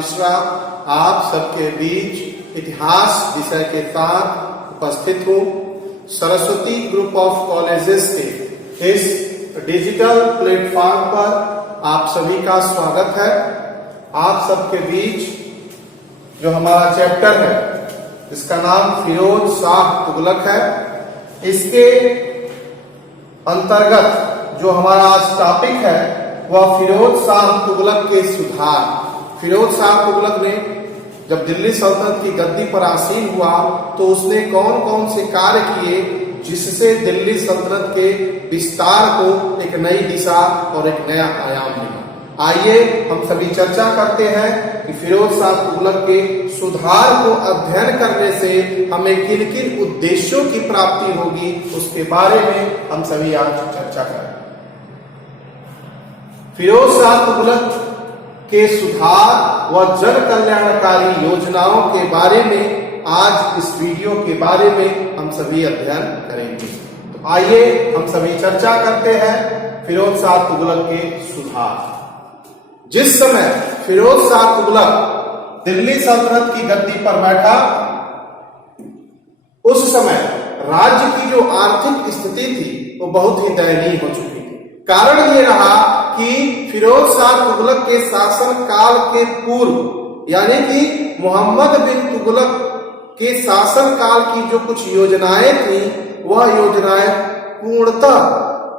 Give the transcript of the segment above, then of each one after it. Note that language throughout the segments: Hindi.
मिश्रा आप सबके बीच इतिहास विषय के साथ उपस्थित हूँ। सरस्वती ग्रुप ऑफ कॉलेजेस के इस डिजिटल प्लेटफॉर्म पर आप सभी का स्वागत है। आप सबके बीच जो हमारा चैप्टर है इसका नाम फिरोज शाह तुगलक है। इसके अंतर्गत जो हमारा आज टॉपिक है वह फिरोज शाह तुगलक के सुधार। फिरोज शाह तुगलक ने जब दिल्ली सल्तनत की गद्दी पर आसीन हुआ तो उसने कौन कौन से कार्य किए जिससे दिल्ली सल्तनत के विस्तार को एक नई दिशा और एक नया आयाम मिला। आइए हम सभी चर्चा करते हैं कि फिरोज शाह तुगलक के सुधार को अध्ययन करने से हमें किन किन उद्देश्यों की प्राप्ति होगी, उसके बारे में हम सभी आज चर्चा करें। फिरोज शाह तुगलक के सुधार व जन कल्याणकारी योजनाओं के बारे में आज इस वीडियो के बारे में हम सभी अध्ययन करेंगे। तो आइए हम सभी चर्चा करते हैं फिरोज शाह तुगलक के सुधार। जिस समय फिरोज शाह तुगलक दिल्ली सल्तनत की गद्दी पर बैठा उस समय राज्य की जो आर्थिक स्थिति थी वो बहुत ही दयनीय हो चुकी थी। कारण ये रहा कि फिरोज शाह तुगलक के शासन काल के पूर्व यानी कि मोहम्मद बिन तुगलक के शासन काल की जो कुछ योजनाएं थी वह योजनाएं पूर्णतः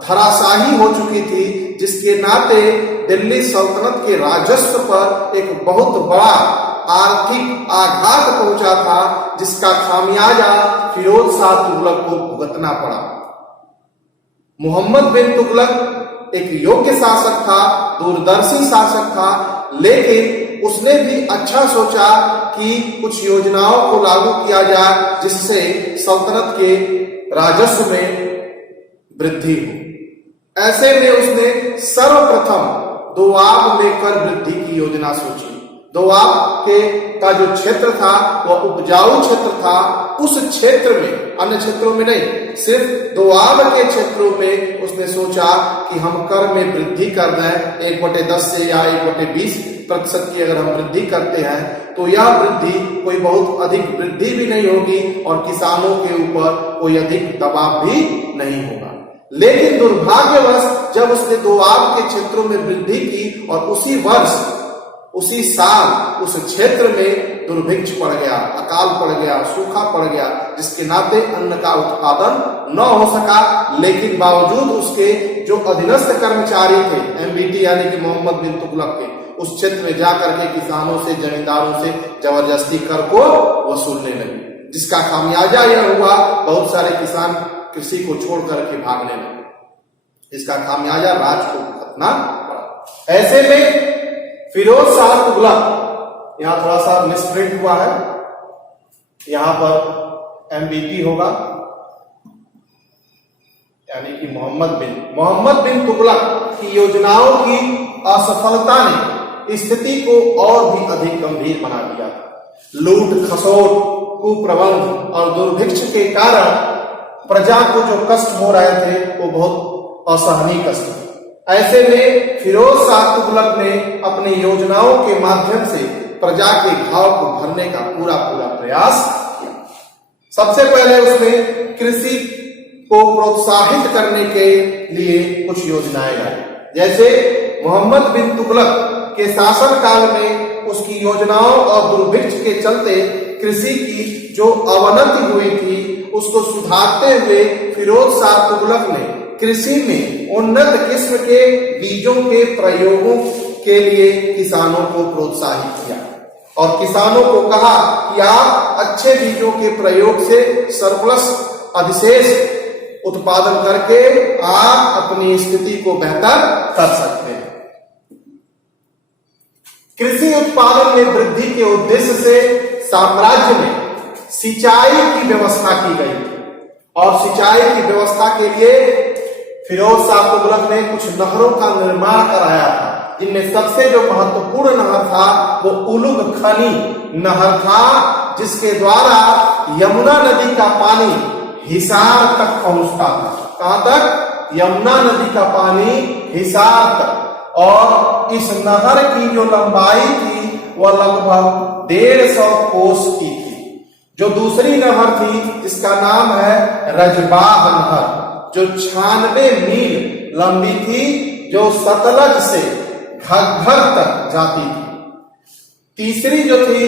धराशाही हो चुकी थी, जिसके नाते दिल्ली सल्तनत के राजस्व पर एक बहुत बड़ा आर्थिक आघात पहुंचा था, जिसका खामियाजा फिरोज शाह तुगलक को भुगतना पड़ा। मोहम्मद बिन तुगलक एक योग्य शासक था, दूरदर्शी शासक था, लेकिन उसने भी अच्छा सोचा कि कुछ योजनाओं को लागू किया जाए जिससे सल्तनत के राजस्व में वृद्धि हो। ऐसे में उसने सर्वप्रथम दोआब में कर वृद्धि की योजना सोची। दोआब का जो क्षेत्र था वह उपजाऊ क्षेत्र था। उस क्षेत्र में, अन्य क्षेत्रों में नहीं, सिर्फ दोआब के क्षेत्रों में उसने सोचा कि हम कर में वृद्धि कर दें। 1/10 से या 1/20% की अगर हम वृद्धि करते हैं तो यह वृद्धि कोई बहुत अधिक वृद्धि भी नहीं होगी और किसानों के ऊपर कोई अधिक दबाव भी नहीं होगा। लेकिन दुर्भाग्यवश जब उसने दोआब के क्षेत्रों में वृद्धि की और उसी वर्ष, उसी साल उस क्षेत्र में दुर्भिक्ष पड़ गया, अकाल पड़ गया, सूखा पड़ गया, जिसके नाते अन्न का उत्पादन न हो सका। लेकिन बावजूद उसके जो अधीनस्थ कर्मचारी थे, एमबीटी यानी कि मोहम्मद बिन तुगलक के, उस क्षेत्र में जाकर के किसानों से, जमींदारों से जबरदस्ती कर को वसूलने लगे, जिसका खामियाजा यह हुआ बहुत सारे किसान कृषि को छोड़ करके भागने लगे। इसका खामियाजा राज को भुगतना पड़ा। ऐसे में फिरोज शाह तुगलक, यहां थोड़ा सा मिसप्रिंट हुआ है, यहां पर एमबीटी होगा यानी कि मोहम्मद बिन तुगलक की योजनाओं की असफलता ने स्थिति को और भी अधिक गंभीर बना दिया। लूट खसोट, कुप्रबंध और दुर्भिक्ष के कारण प्रजा को जो कष्ट हो रहे थे वो बहुत असहनीय कष्ट थे। ऐसे में फिरोज शाह तुगलक ने अपनी योजनाओं के माध्यम से प्रजा के घाव को भरने का पूरा प्रयास किया। सबसे पहले उसने कृषि को प्रोत्साहित करने के लिए कुछ योजनाएं लाई। जैसे मोहम्मद बिन तुगलक के शासन काल में उसकी योजनाओं और दुर्भिक्ष के चलते कृषि की जो अवनति हुई थी उसको सुधारते हुए फिरोज शाह तुगलक ने कृषि में उन्नत किस्म के बीजों के प्रयोगों के लिए किसानों को प्रोत्साहित किया और किसानों को कहा कि आप अच्छे बीजों के प्रयोग से सरप्लस अधिशेष उत्पादन करके आप अपनी स्थिति को बेहतर कर सकते हैं। कृषि उत्पादन में वृद्धि के उद्देश्य से साम्राज्य में सिंचाई की व्यवस्था की गई और सिंचाई की व्यवस्था के लिए फिरोज शाह तुगलक ने कुछ नहरों का निर्माण कराया था, जिनमें सबसे जो महत्वपूर्ण नहर था वो उलुग खनी नहर था, जिसके द्वारा यमुना नदी का पानी हिसार तक पहुंचता था। कहां तक? यमुना नदी का पानी हिसार तक। और इस नहर की जो लंबाई थी वह लगभग 150 कोस की थी। जो दूसरी नहर थी जिसका नाम है रजबाह नहर, जो 96 मील लंबी थी, जो सतलज से घग्गर तक जाती थी। तीसरी जो थी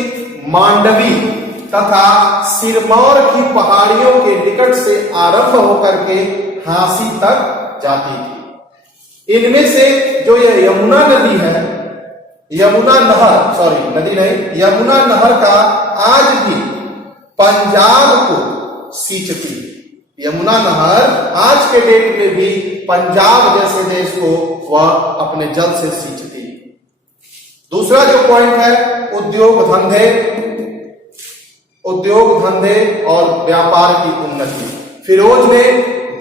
मांडवी तथा सिरमौर की पहाड़ियों के निकट से आरंभ होकर के हांसी तक जाती थी। इनमें से जो यह यमुना नदी है, यमुना नहर का आज भी पंजाब को सींचती है। यमुना नहर आज के डेट में भी पंजाब जैसे देश को वह अपने जल से सींचती है। दूसरा जो पॉइंट है उद्योग धंधे और व्यापार की उन्नति। फिरोज ने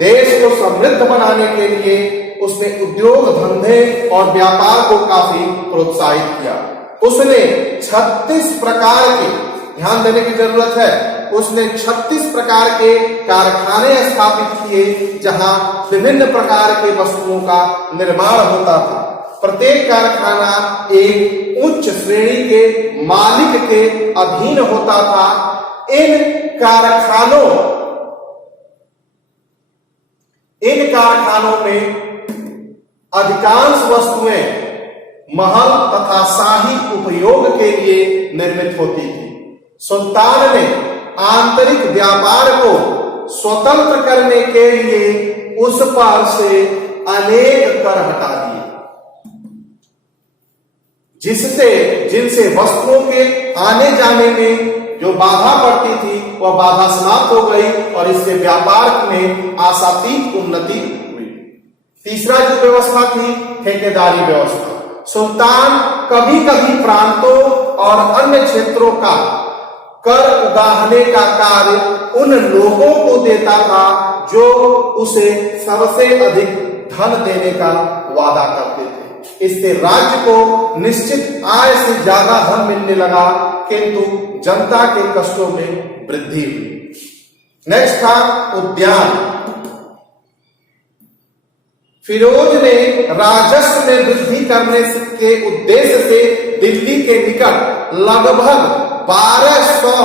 देश को समृद्ध बनाने के लिए उसने उद्योग धंधे और व्यापार को काफी प्रोत्साहित किया। उसने 36 प्रकार के, ध्यान देने की जरूरत है, उसने 36 प्रकार के कारखाने स्थापित किए जहां विभिन्न प्रकार के वस्तुओं का निर्माण होता था। प्रत्येक कारखाना एक उच्च श्रेणी के मालिक के अधीन होता था। इन कारखानों में अधिकांश वस्तुएं महल तथा शाही उपयोग के लिए निर्मित होती थी। सुल्तान ने आंतरिक व्यापार को स्वतंत्र करने के लिए उस पर से अनेक कर हटा दिए, जिनसे वस्तुओं के आने जाने में जो बाधा पड़ती थी वह बाधा समाप्त हो गई और इससे व्यापार में आशातीत उन्नति हुई। तीसरा जो व्यवस्था थी ठेकेदारी व्यवस्था। सुल्तान कभी कभी प्रांतों और अन्य क्षेत्रों का कर उगाहने का कार्य उन लोगों को देता था जो उसे सबसे अधिक धन देने का वादा करते थे। इससे राज्य को निश्चित आय से ज्यादा धन मिलने लगा, किंतु जनता के कष्टों में वृद्धि हुई। नेक्स्ट था उद्यान। फिरोज ने राजस्व में वृद्धि करने के उद्देश्य से दिल्ली के निकट लगभग 1200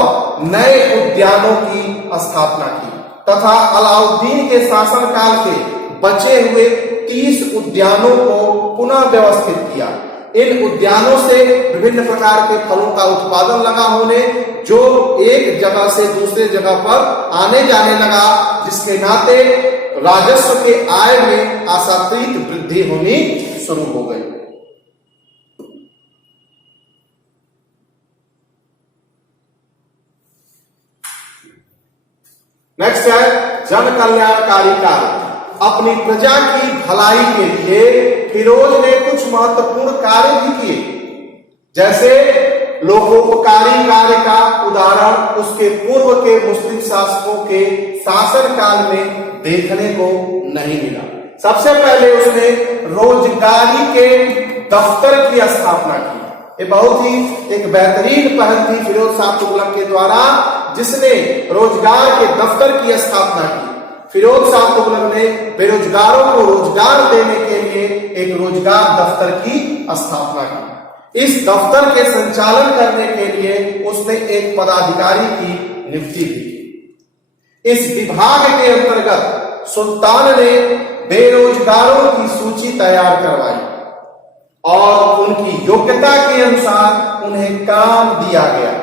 नए उद्यानों की स्थापना की तथा अलाउद्दीन के शासनकाल के बचे हुए 30 उद्यानों को पुनः व्यवस्थित किया। इन उद्यानों से विभिन्न प्रकार के फलों का उत्पादन लगा होने, जो एक जगह से दूसरे जगह पर आने जाने लगा, जिसके नाते राजस्व के आय में आशातीत वृद्धि होनी शुरू हो गई। नेक्स्ट है जन कल्याणकारी कार्य। अपनी प्रजा की भलाई के लिए फिरोज ने कुछ महत्वपूर्ण कार्य भी किए, जैसे लोकोपकारी कार्य का उदाहरण उसके पूर्व के मुस्लिम शासकों के शासनकाल में देखने को नहीं मिला। सबसे पहले उसने रोजगारी के दफ्तर की स्थापना की। ये बहुत ही एक बेहतरीन पहल थी फिरोज शाह तुगलक के द्वारा, जिसने रोजगार के दफ्तर की स्थापना की। फिरोज शाह तुगलक ने बेरोजगारों को रोजगार देने के लिए एक रोजगार दफ्तर की स्थापना की। इस दफ्तर के संचालन करने के लिए उसने एक पदाधिकारी की नियुक्ति की। इस विभाग के अंतर्गत सुल्तान ने बेरोजगारों की सूची तैयार करवाई और उनकी योग्यता के अनुसार उन्हें काम दिया गया।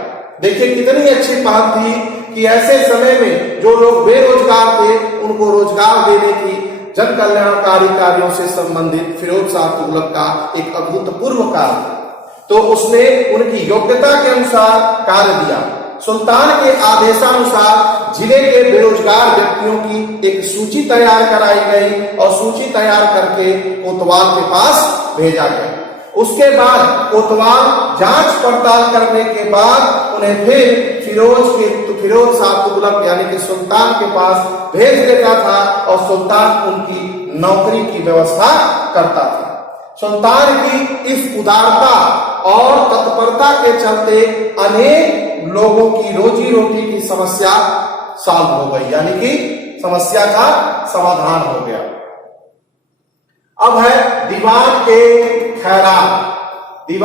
देखिए कितनी अच्छी बात थी कि ऐसे समय में जो लोग बेरोजगार थे उनको रोजगार देने की जन कल्याणकारी कार्यों से संबंधित फिरोज शाह तुगलक का एक अभूतपूर्व कार्य। तो उसने उनकी योग्यता के अनुसार कार्य दिया। सुल्तान के आदेशानुसार जिले के बेरोजगार व्यक्तियों की एक सूची तैयार कराई गई और सूची तैयार करके कोतवाल के पास भेजा गया। उसके बाद कोतवाल जांच पड़ताल करने के बाद उन्हें फिर फिरोज शाह तुगलक यानी कि सुल्तान के पास भेज देता था और सुल्तान उनकी नौकरी की व्यवस्था करता था। सुल्तान की इस उदारता और तत्परता के चलते अनेक लोगों की रोजी रोटी की समस्या सॉल्व हो गई, यानी कि समस्या का समाधान हो गया। अब है दीवान के खैरात की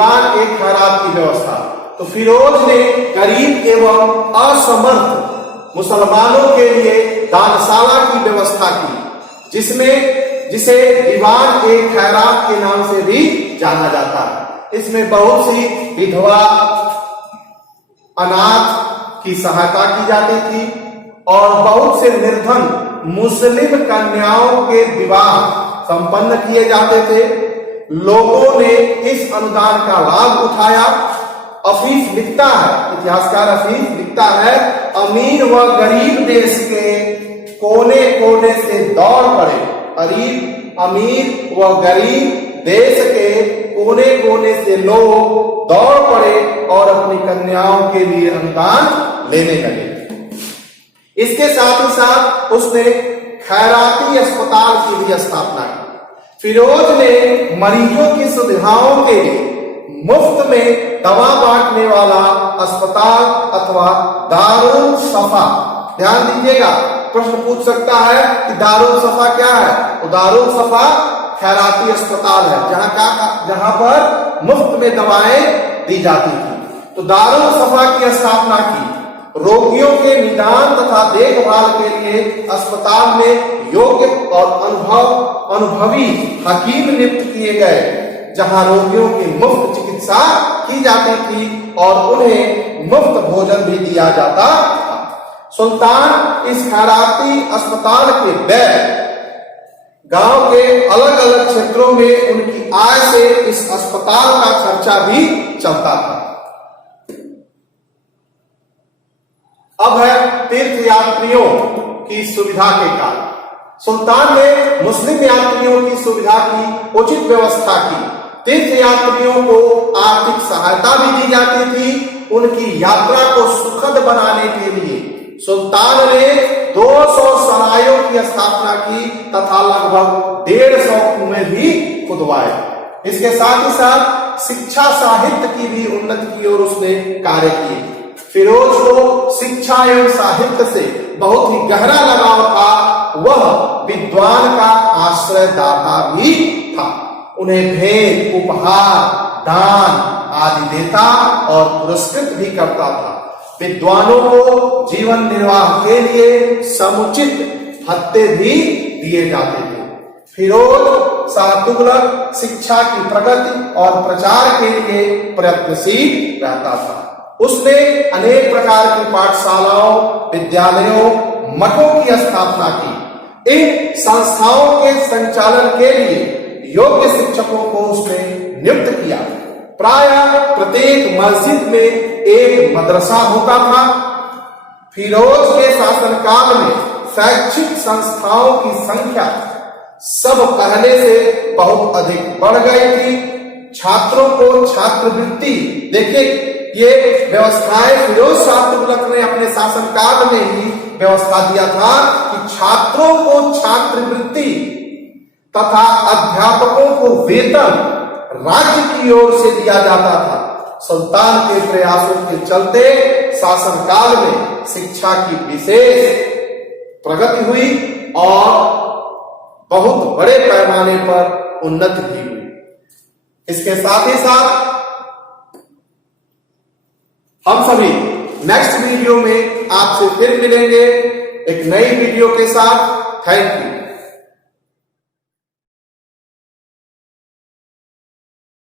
व्यवस्था। तो फिरोज ने गरीब एवं असमर्थ मुसलमानों के लिए दानशाला की व्यवस्था की, जिसे दीवान ए खैरात के नाम से भी जाना जाता है। इसमें बहुत सी विधवा अनाथ की सहायता की जाती थी और बहुत से निर्धन मुस्लिम कन्याओं के विवाह संपन्न किए जाते थे। लोगों ने इस अनुदान का लाभ उठाया। अफीफ लिखता है, इतिहासकार अफीफ लिखता है, अमीर व गरीब देश के कोने कोने से दौड़ पड़े। अमीर व गरीब देश के कोने कोने से लोग दौड़ पड़े और अपनी कन्याओं के लिए अनुदान लेने लगे। इसके साथ ही साथ उसने खैराती अस्पताल की भी स्थापना की। फिरोज ने मरीजों की सुविधाओं के लिए मुफ्त में दवा बांटने वाला अस्पताल अथवा दारुल सफा, ध्यान दीजिएगा, प्रश्न पूछ सकता है कि दारुल सफा क्या है। तो दारुल सफा खैराती अस्पताल है जहां पर मुफ्त में दवाएं दी जाती थी। तो दारुल सफा की स्थापना की। रोगियों के निदान तथा देखभाल के लिए अस्पताल में योग्य और अनुभवी हकीम नियुक्त किए गए, जहां रोगियों की मुफ्त चिकित्सा की जाती थी और उन्हें मुफ्त भोजन भी दिया जाता था। सुल्तान इस खैराती अस्पताल के वैद्य गांव के अलग अलग क्षेत्रों में उनकी आय से इस अस्पताल का खर्चा भी चलता था। अब है तीर्थ यात्रियों की सुविधा के कारण। सुल्तान ने मुस्लिम यात्रियों की सुविधा की उचित व्यवस्था की। तीर्थ यात्रियों को आर्थिक सहायता भी दी जाती थी। उनकी यात्रा को सुखद बनाने के लिए सुल्तान ने 200 सरायों की स्थापना की तथा लगभग 150 कुएं भी खुदवाए। इसके साथ ही साथ शिक्षा साहित्य की भी उन्नति की ओर उसने कार्य किए। फिरोज को शिक्षा एवं साहित्य से बहुत ही गहरा लगाव था। वह विद्वान का आश्रयदाता भी था। उन्हें भेंट, उपहार, दान आदि देता और पुरस्कृत भी करता था। विद्वानों को जीवन निर्वाह के लिए समुचित भत्ते भी दिए जाते थे। फिरोज शाह तुगलक शिक्षा की प्रगति और प्रचार के लिए प्रयत्नशील रहता था। उसने अनेक प्रकार की पाठशालाओं, विद्यालयों, मठों की स्थापना की। इन संस्थाओं के संचालन के लिए योग्य शिक्षकों को उसने नियुक्त किया। प्रायः प्रत्येक मस्जिद में एक मदरसा होता था। फिरोज के शासनकाल में शैक्षिक संस्थाओं की संख्या सब पहले से बहुत अधिक बढ़ गई थी। छात्रों को छात्रवृत्ति, देखिए ये व्यवस्थाएं फिरोज शाह तुगलक ने अपने शासनकाल में ही व्यवस्था दिया था कि छात्रों को छात्रवृत्ति तथा अध्यापकों को वेतन राज्य की ओर से दिया जाता था। सुल्तान के प्रयासों के चलते शासनकाल में शिक्षा की विशेष प्रगति हुई और बहुत बड़े पैमाने पर उन्नति भी हुई। इसके साथ ही साथ हम सभी नेक्स्ट वीडियो में आपसे फिर मिलेंगे एक नई वीडियो के साथ। Thank you.